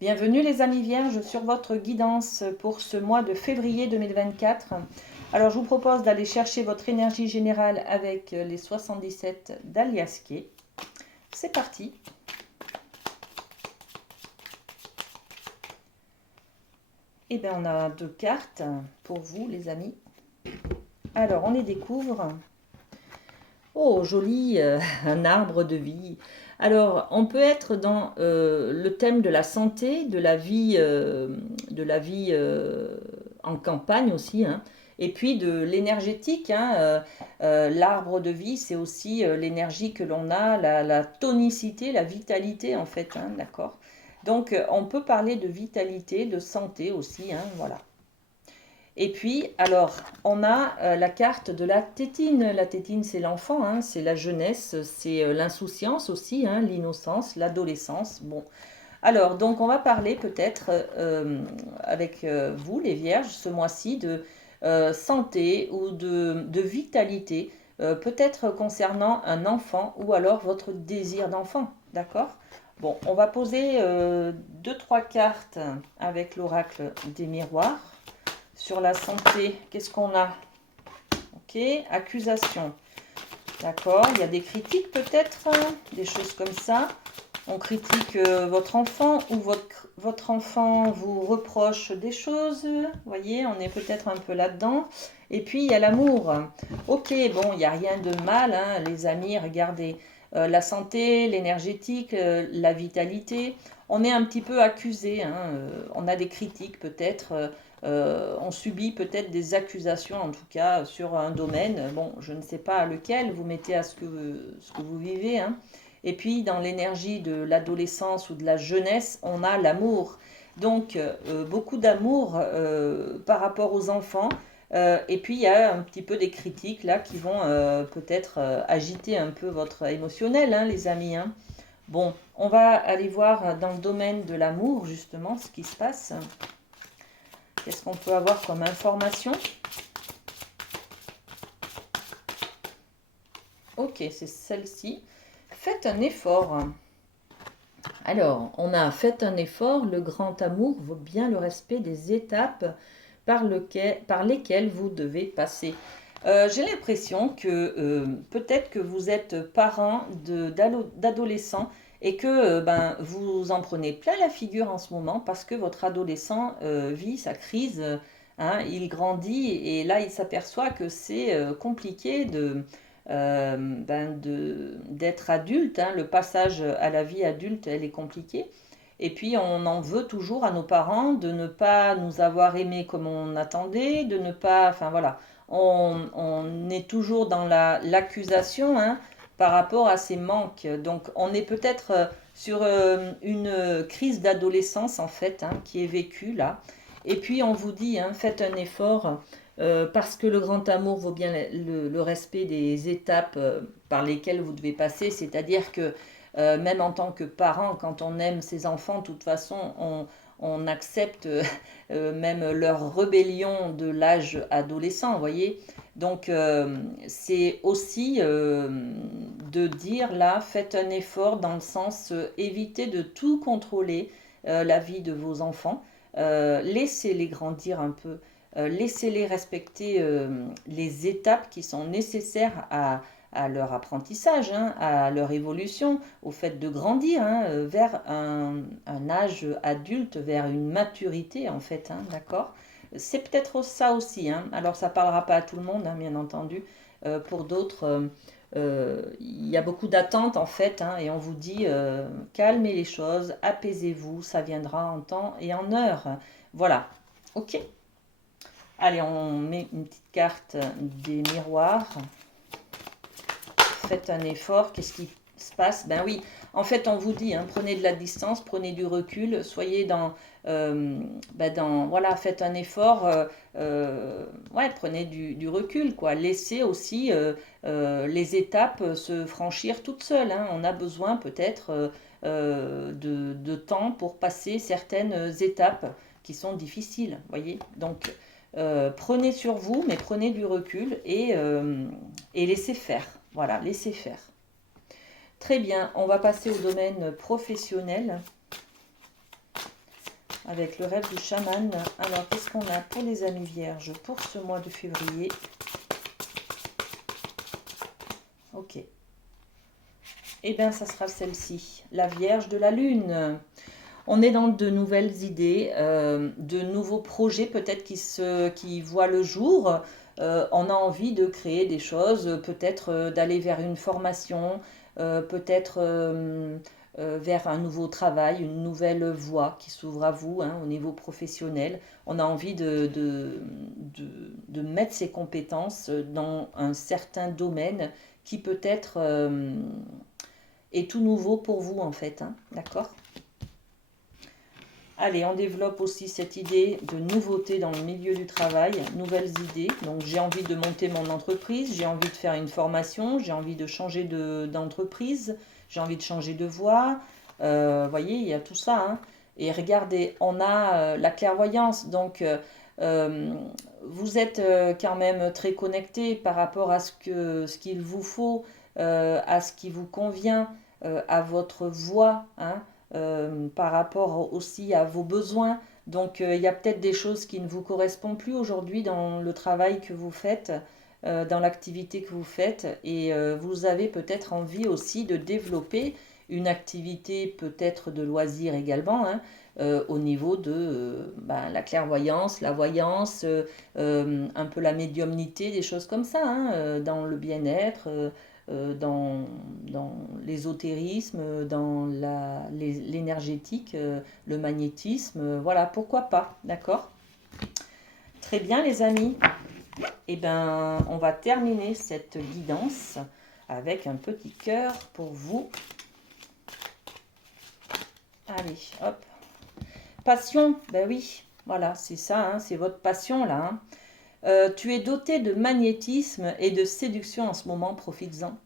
Bienvenue les amis vierges sur votre guidance pour ce mois de février 2024. Alors je vous propose d'aller chercher votre énergie générale avec les 77 d'Alias Kay. C'est parti. Et bien on a 2 cartes pour vous les amis. Alors on les découvre. Oh joli, un arbre de vie. Alors, on peut être dans le thème de la santé, de la vie en campagne aussi, hein, et puis de l'énergétique. L'arbre de vie, c'est aussi l'énergie que l'on a, la tonicité, la vitalité en fait, hein, d'accord. Donc, on peut parler de vitalité, de santé aussi, hein, voilà. Et puis, alors, on a la carte de la tétine. La tétine, c'est l'enfant, hein, c'est la jeunesse, c'est l'insouciance aussi, hein, l'innocence, l'adolescence. Bon, alors, donc, on va parler peut-être avec vous, les vierges, ce mois-ci, de santé ou de vitalité, peut-être concernant un enfant ou alors votre désir d'enfant, d'accord? Bon, on va poser 2-3 cartes avec l'oracle des miroirs. Sur la santé, qu'est-ce qu'on a? Ok, accusation. D'accord, il y a des critiques peut-être, des choses comme ça. On critique votre enfant ou votre enfant vous reproche des choses. Vous voyez, on est peut-être un peu là-dedans. Et puis, il y a l'amour. Ok, bon, il n'y a rien de mal, hein, les amis, regardez. La santé, l'énergétique, la vitalité. On est un petit peu accusé, hein, on a des critiques peut-être. On subit peut-être des accusations, en tout cas, sur un domaine. Bon, je ne sais pas lequel, vous mettez à ce que vous vivez, hein. Et puis, dans l'énergie de l'adolescence ou de la jeunesse, on a l'amour. Donc, beaucoup d'amour par rapport aux enfants. Et puis, il y a un petit peu des critiques là qui vont peut-être agiter un peu votre émotionnel, hein, les amis, hein. Bon, on va aller voir dans le domaine de l'amour, justement, ce qui se passe. Qu'est-ce qu'on peut avoir comme information? Ok, c'est celle-ci. Faites un effort. Alors, on a fait un effort, le grand amour vaut bien le respect des étapes par lesquelles vous devez passer. J'ai l'impression que peut-être que vous êtes parent d'adolescents et que vous en prenez plein la figure en ce moment parce que votre adolescent vit sa crise, hein, il grandit et là il s'aperçoit que c'est compliqué d'être adulte, hein. Le passage à la vie adulte, elle est compliquée. Et puis on en veut toujours à nos parents de ne pas nous avoir aimés comme on attendait, de ne pas... Enfin voilà, on est toujours dans l'accusation, hein, par rapport à ces manques. Donc on est peut-être sur une crise d'adolescence en fait, hein, qui est vécue là. Et puis on vous dit, hein, faites un effort parce que le grand amour vaut bien le respect des étapes par lesquelles vous devez passer. C'est-à-dire que même en tant que parent, quand on aime ses enfants, de toute façon, on accepte même leur rébellion de l'âge adolescent, vous voyez. Donc c'est aussi de dire là, faites un effort dans le sens évitez de tout contrôler la vie de vos enfants. Laissez-les grandir un peu. Laissez-les respecter les étapes qui sont nécessaires à leur apprentissage, hein, à leur évolution, au fait de grandir, hein, vers un âge adulte, vers une maturité en fait, hein, d'accord? C'est peut-être ça aussi, hein. Alors ça ne parlera pas à tout le monde, hein, bien entendu. Pour d'autres, il y a beaucoup d'attentes en fait, hein, et on vous dit calmez les choses, apaisez-vous, ça viendra en temps et en heure. Voilà, ok. Allez, on met une petite carte des miroirs. Faites un effort, qu'est-ce qui se passe? Ben oui, en fait, on vous dit, hein, prenez de la distance, prenez du recul, soyez voilà, faites un effort, ouais, prenez du recul, quoi. Laissez aussi les étapes se franchir toutes seules, hein. On a besoin peut-être de temps pour passer certaines étapes qui sont difficiles, voyez. Donc, prenez sur vous, mais prenez du recul et laissez faire. Voilà, laissez faire. Très bien, on va passer au domaine professionnel. avec le rêve du chaman. Alors, qu'est-ce qu'on a pour les amis vierges pour ce mois de février? Ok. Eh bien, ça sera celle-ci, la Vierge de la Lune. On est dans de nouvelles idées, de nouveaux projets peut-être qui voient le jour. On a envie de créer des choses, peut-être d'aller vers une formation, peut-être vers un nouveau travail, une nouvelle voie qui s'ouvre à vous hein, au niveau professionnel. On a envie de mettre ses compétences dans un certain domaine qui peut-être est tout nouveau pour vous en fait. Hein, d'accord? Allez, on développe aussi cette idée de nouveauté dans le milieu du travail, nouvelles idées. Donc j'ai envie de monter mon entreprise, j'ai envie de faire une formation, j'ai envie de changer d'entreprise, j'ai envie de changer de voie. Voyez, il y a tout ça. Hein. Et regardez, on a la clairvoyance. Donc vous êtes quand même très connecté par rapport à ce qu'il vous faut, à ce qui vous convient, à votre voie. Hein par rapport aussi à vos besoins. Donc il y a peut-être des choses qui ne vous correspondent plus aujourd'hui dans le travail que vous faites, dans l'activité que vous faites. Et vous avez peut-être envie aussi de développer une activité peut-être de loisir également, hein, au niveau de la clairvoyance, la voyance, un peu la médiumnité, des choses comme ça, hein, dans le bien-être, dans l'ésotérisme, dans l'énergétique, le magnétisme, voilà, pourquoi pas, d'accord? Très bien les amis, et ben on va terminer cette guidance avec un petit cœur pour vous. Allez, hop. Passion, ben oui, voilà, c'est ça, hein, c'est votre passion là. Hein. Tu es doté de magnétisme et de séduction en ce moment, profites-en.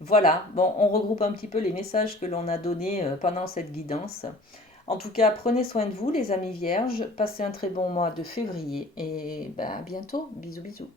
Voilà, bon, on regroupe un petit peu les messages que l'on a donnés pendant cette guidance. En tout cas, prenez soin de vous, les amis vierges. Passez un très bon mois de février et ben, à bientôt. Bisous, bisous.